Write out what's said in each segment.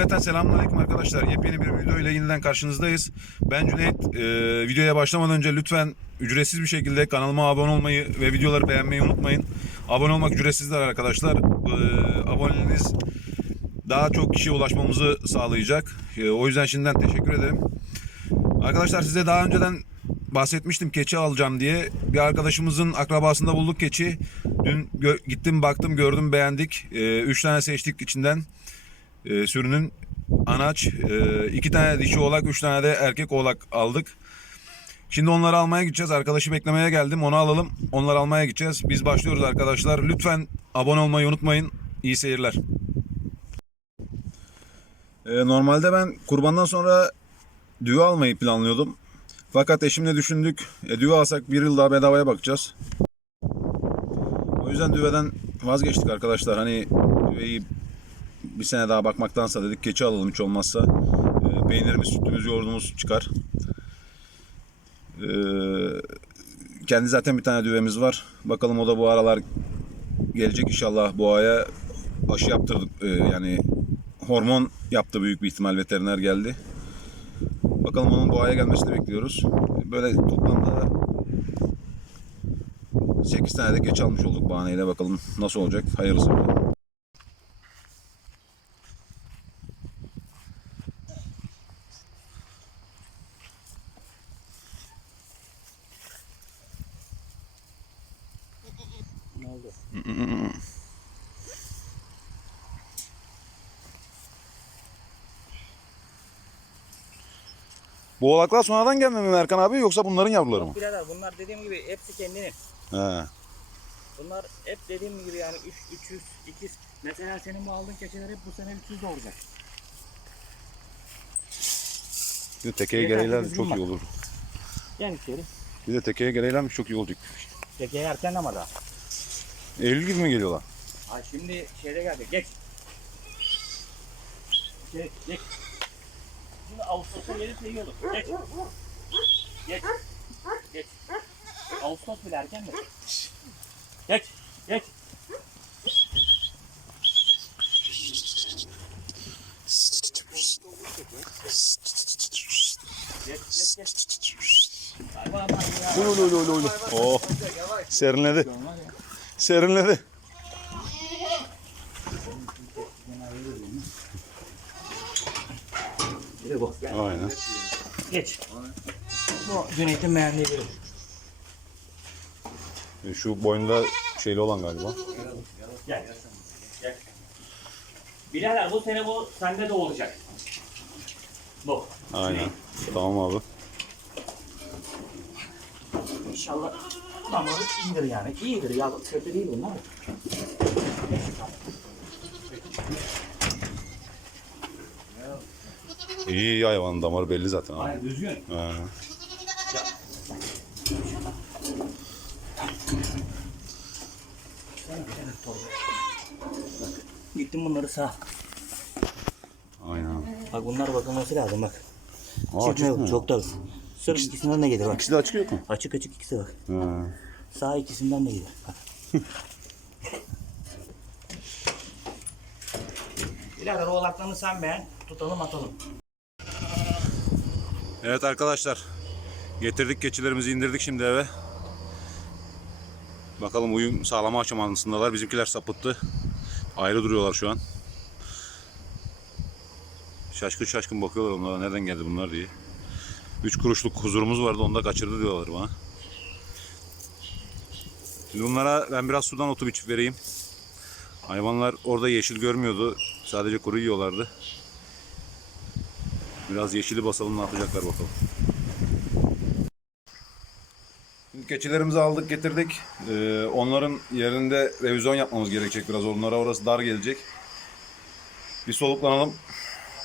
Cümleten selamünaleyküm arkadaşlar. Yepyeni bir video ile yeniden karşınızdayız. Ben Cüneyt. Ee, videoya başlamadan önce lütfen ücretsiz bir şekilde kanalıma abone olmayı ve videoları beğenmeyi unutmayın. Abone olmak ücretsizdir arkadaşlar. Ee, aboneliğiniz daha çok kişiye ulaşmamızı sağlayacak. Ee, o yüzden şimdiden teşekkür ederim. Arkadaşlar size daha önceden bahsetmiştim keçi alacağım diye. Bir arkadaşımızın akrabasında bulduk keçi. Dün gittim baktım gördüm beğendik. Ee, üç tane seçtik içinden. Ee, sürünün anaç. Ee, iki tane dişi oğlak, üç tane de erkek oğlak aldık. Şimdi onları almaya gideceğiz. Arkadaşı beklemeye geldim. Onu alalım. Onları almaya gideceğiz. Biz başlıyoruz arkadaşlar. Lütfen abone olmayı unutmayın. İyi seyirler. Ee, normalde ben kurbandan sonra düve almayı planlıyordum. Fakat eşimle düşündük. E, düve alsak bir yıl daha bedavaya bakacağız. O yüzden düveden vazgeçtik arkadaşlar. Hani düveyi bir sene daha bakmaktansa dedik keçi alalım hiç olmazsa. E, peynirimiz, sütümüz, yoğurdumuz çıkar. E, kendi zaten bir tane düvemiz var. Bakalım o da bu aralar gelecek inşallah boğaya aşı yaptırdık. E, yani hormon yaptı büyük bir ihtimal veteriner geldi. Bakalım onun boğaya gelmesini bekliyoruz. Böyle toplamda 8 tane de geç almış olduk bahaneyle bakalım nasıl olacak. Hayırlısı. Ne Bu oğlaklar sonradan gelme mi Erkan abi yoksa bunların yavruları mı? Yok birader bunlar dediğim gibi hepsi kendinin. He. Bunlar hep dediğim gibi yani 3 300 200 mesela senin bu aldığın keçiler hep bu sene 300 doğuracak. Bir de tekeye Yeter, düzgün çok iyi olur. Gel içeri. Bir de tekeye geleyler mi çok iyi olacak. Peki erken ama daha. Eylül gibi mi geliyorlar? Ay şimdi şeyde geldi. Geç. Geç, geç. Şimdi Ağustos'a gelirse iyi olur. Geç. Geç. Geç. Ağustos bile erken mi? Geç. Geç. Hayvan aman ya. Ulu ulu ulu. Oh. Serinledi. Serinledi. Biri bu. Aynen. Geç. Bu Cüneyt'in beğendiği biri. E, Şu boynunda şeyli olan galiba. Gel. Gel. Birader bu sene bu sende de olacak. Bu. Aynen. Tamam abi. İnşallah damarı iyidir yani. İyidir ya. Kötü değil bunlar. İyi iyi hayvanın damarı belli zaten abi. Hayır düzgün. He. Gittim bunları sağ. Aynen. Bak bunlar bakılması lazım bak. Aa, açık yok mı? çok da. Sırf ikisinden de gelir bak. İkisi de açık yok mu? Açık açık ikisi bak. He. Sağ ikisinden de gelir. Bak. Birader oğlaklarını sen beğen. Tutalım atalım. Evet arkadaşlar. Getirdik keçilerimizi indirdik şimdi eve. Bakalım uyum sağlama aşamasındalar. Bizimkiler sapıttı. Ayrı duruyorlar şu an. Şaşkın şaşkın bakıyorlar onlara. Nereden geldi bunlar diye. Üç kuruşluk huzurumuz vardı. Onu da kaçırdı diyorlar bana. Şimdi bunlara ben biraz sudan otu biçip vereyim. Hayvanlar orada yeşil görmüyordu. Sadece kuru yiyorlardı. Biraz yeşili basalım ne yapacaklar bakalım. Şimdi keçilerimizi aldık getirdik. Ee, onların yerinde revizyon yapmamız gerekecek biraz. Onlara orası dar gelecek. Bir soluklanalım.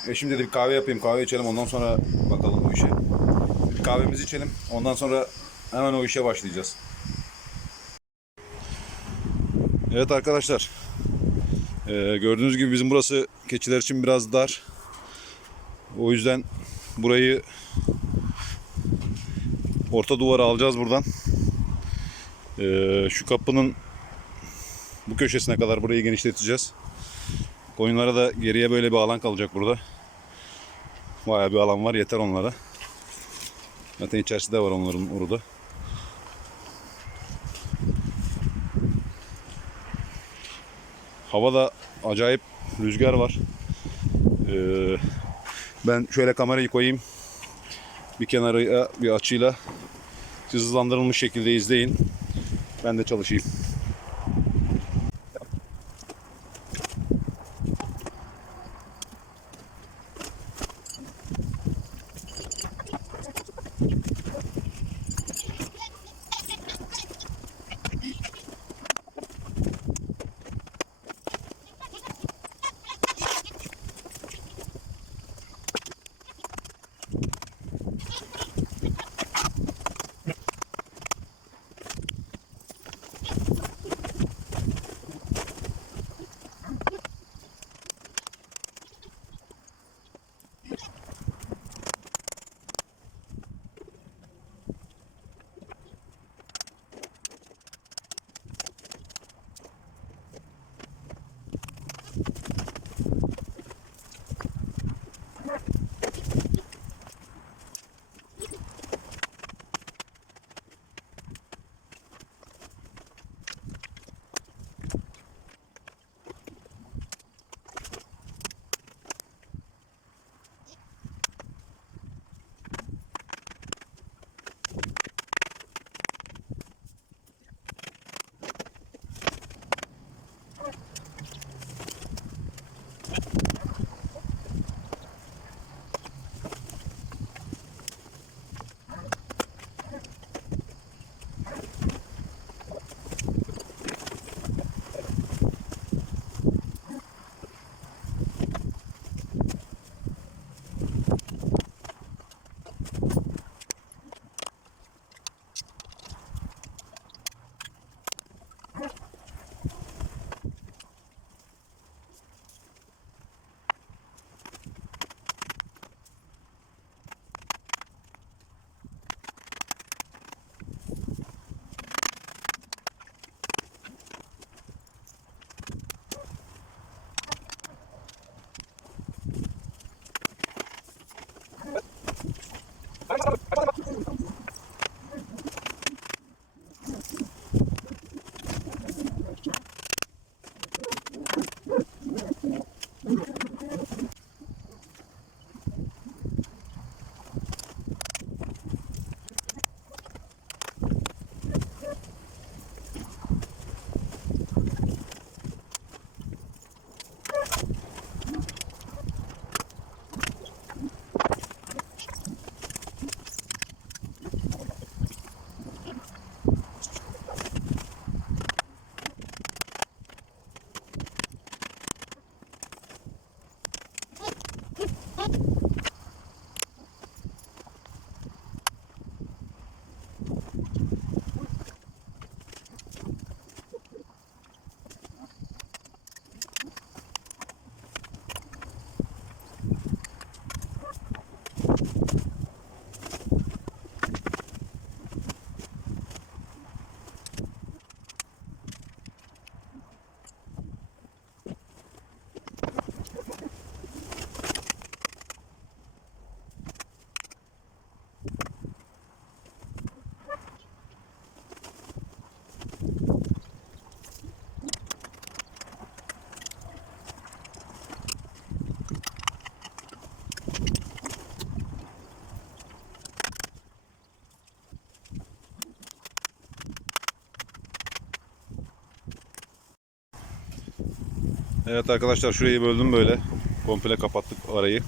E şimdi de bir kahve yapayım. Kahve içelim ondan sonra bakalım o işe. Bir kahvemizi içelim. Ondan sonra hemen o işe başlayacağız. Evet arkadaşlar. Ee, gördüğünüz gibi bizim burası keçiler için biraz dar. O yüzden burayı orta duvara alacağız buradan. Ee, şu kapının bu köşesine kadar burayı genişleteceğiz. Koyunlara da geriye böyle bir alan kalacak burada. Bayağı bir alan var yeter onlara. Zaten içerisi de var onların orada. Havada acayip rüzgar var. Ee, ben şöyle kamerayı koyayım. Bir kenarıya bir açıyla hızlandırılmış şekilde izleyin. Ben de çalışayım. Evet arkadaşlar şurayı böldüm böyle. Komple kapattık arayı.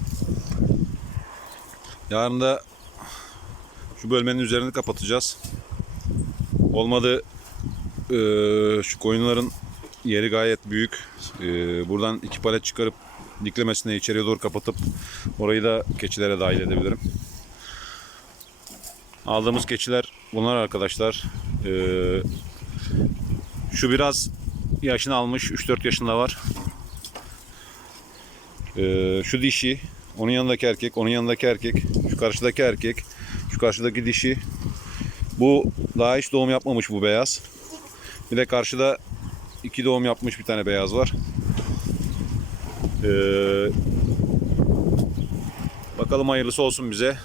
Yarın da şu bölmenin üzerini kapatacağız. Olmadı eee, şu koyunların yeri gayet büyük. Eee, buradan iki palet çıkarıp diklemesine içeriye doğru kapatıp orayı da keçilere dahil edebilirim. Aldığımız keçiler bunlar arkadaşlar. Eee, şu biraz yaşını almış 3-4 yaşında var. Ee, şu dişi, onun yanındaki erkek, onun yanındaki erkek, şu karşıdaki erkek, şu karşıdaki dişi. Bu daha hiç doğum yapmamış bu beyaz. Bir de karşıda iki doğum yapmış bir tane beyaz var. Ee, bakalım hayırlısı olsun bize.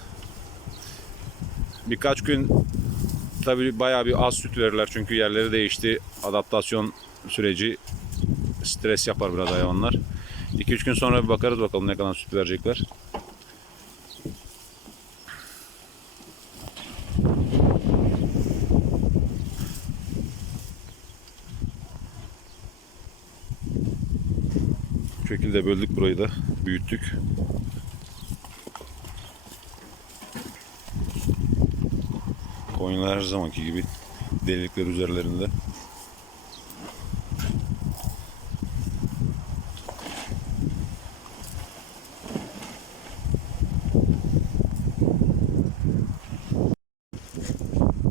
Birkaç gün tabii bayağı bir az süt verirler çünkü yerleri değişti. Adaptasyon süreci stres yapar biraz hayvanlar. 2-3 gün sonra bir bakarız bakalım ne kadar süt verecekler. Şekilde böldük burayı da büyüttük. Koyunlar her zamanki gibi delikler üzerlerinde.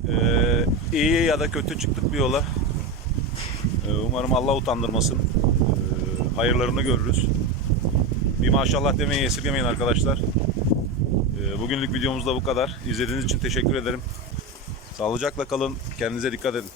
Ee, iyi ya da kötü çıktık bir yola. Ee, umarım Allah utandırmasın. Ee, hayırlarını görürüz. Bir maşallah demeyi esirgemeyin arkadaşlar. Ee, bugünlük videomuz da bu kadar. İzlediğiniz için teşekkür ederim. Sağlıcakla kalın. Kendinize dikkat edin.